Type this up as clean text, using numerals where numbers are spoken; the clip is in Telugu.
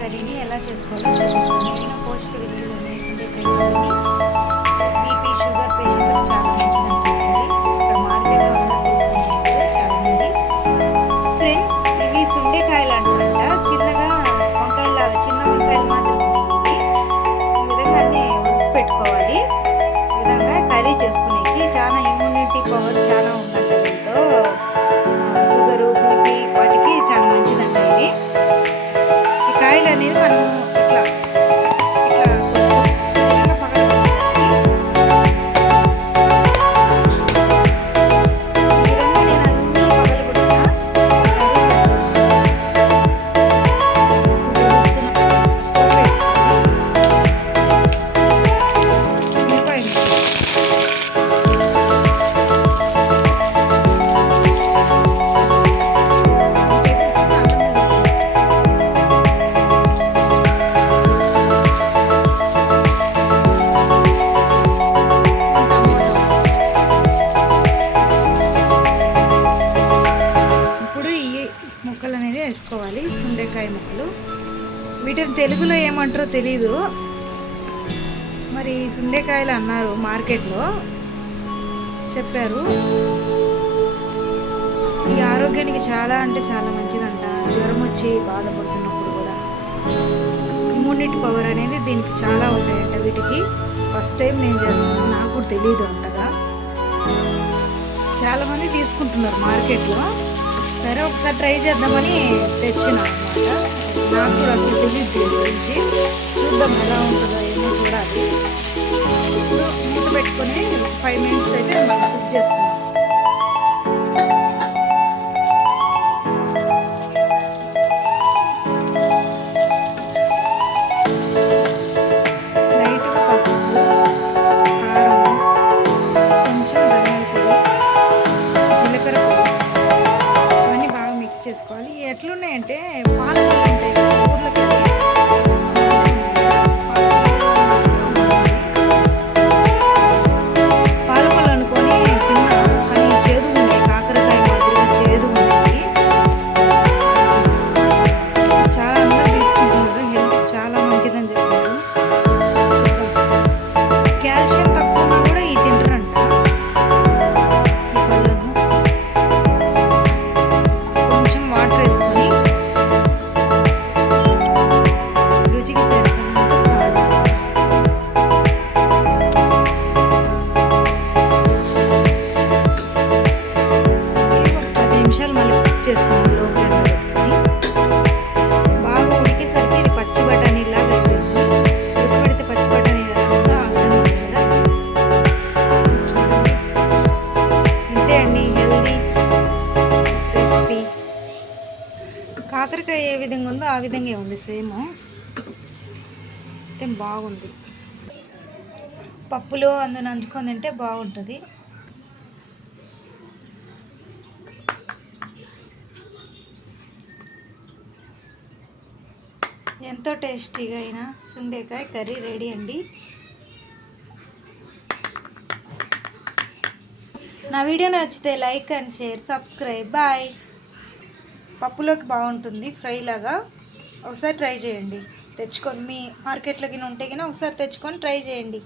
కర్రీని ఎలా చేసుకోవాలో చూపిస్తాను. నేను పోషక విలువలు ఉన్న సుండకాయ కర్రీని బీపీ షుగర్ పేషెంట్లకు చాలా మంచిదంటారు. ఇక్కడ మార్కెట్లో అందరూ తీసుకుంటారు చాలామంది. ఫ్రెండ్స్, ఇవి సుండకాయలు అంటారంట. చిన్నగా వంకాయలాగా చిన్న వంకాయలు మాత్రం ఉంటాయి. ఈ విధంగా అన్నీ ఒలిసి పెట్టుకోవాలి. ఈ విధంగా కర్రీ చేసుకునేకి చాలా ఇమ్యూనిటీ పవర్ చాలా ఉందంట. దీంతో షుగరు బీపీ వాటికి చాలా మంచిదంట. ఇది ఈ కాయలు అనేది మనం ఇట్లా ఇట్లా చిన్నగా పగలగొట్టుకోవాలి. ఈ విధంగా నేను అన్నీ పగలగొట్టిన ఉల్లిపాయ ఇప్పుడు ఈ ముక్కలు అనేది వేసుకోవాలి. సుండకాయ ముక్కలు, వీటిని తెలుగులో ఏమంటారో తెలీదు. మరి సుండకాయలు అన్నారు, మార్కెట్లో చెప్పారు. ఈ ఆరోగ్యానికి చాలా అంటే చాలా మంచిదంట. జ్వరం వచ్చి బాధపడుతున్నప్పుడు కూడా ఇమ్యూనిటీ పవర్ అనేది దీనికి చాలా ఉంటాయంట. వీటికి ఫస్ట్ టైం నేను చేస్తున్నాను, నాకు కూడా తెలియదు అంతగా. చాలామంది తీసుకుంటున్నారు మార్కెట్లో. సరే ఒకసారి ట్రై చేద్దామని తెచ్చిన అనమాట. నాకు కూడా అసలు తెలియదు దీని గురించి. చూద్దాం ఎలా ఉంటుందో ఏమో చూడాలి. ఇప్పుడు మూత పెట్టుకొని 5 మినిట్స్ అయితే మనం కుక్ చేసుకుందాం. లైట్గా పసుపు, కారం, కొంచెం ధనియాల పొడి, జీలకర్ర పొడి ఇవన్నీ బాగా మిక్స్ చేసుకోవాలి. ఎట్లున్నాయంటే పాలకొల్లు ఉంటాయి కదా, ఊర్లోకి పాలకొల్లు అనుకొని తిన్నా, కానీ చేదు ఉన్నాయి. కాకరకాయ మాదిరిగా చేదు ఉన్నాయి. చాలా అందరూ తీసుకుంటున్నారు. హెల్త్ చాలా మంచిదని చెప్పారు. కాల్షియం తక్కువ ఉన్నా కూడా ఈ తింటారంట. ఈ పళ్ళను కొంచెం వాటర్ వేసుకొని రుచికి సరిపడినంత సాల్ట్. ఒక 10 నిమిషాలు మళ్ళీ కుక్ చేసుకున్నాం లో ఫ్లేమ్లో పెట్టుకొని. బాగా ఉడికేసరికి ఇది పచ్చి బఠానీలాగా అయిపోయింది. ఉడకబెడితే పచ్చి బఠానీ ఎలా ఉందో ఆ విధంగా ఉంది కదా. ఇంతే అండి, హెల్దీ రెసిపీ. కాకరకాయ ఏ విధంగా ఉందో ఆ విధంగా ఉంది, సేమ్. అయితే బాగుంది. పప్పులో అందులో నంచుకొని తింటే బాగుంటుంది. ఎంతో టేస్టీగా అయిన సుండకాయ కర్రీ రెడీ అండి. నా వీడియో నచ్చితే like and share, subscribe. Bye. పప్పులోకి బాగుంటుంది, ఫ్రై లాగా. ఒకసారి ట్రై చేయండి. తెచ్చుకొని మీ మార్కెట్లోకి ఉంటే కినా ఒకసారి తెచ్చుకొని ట్రై చేయండి.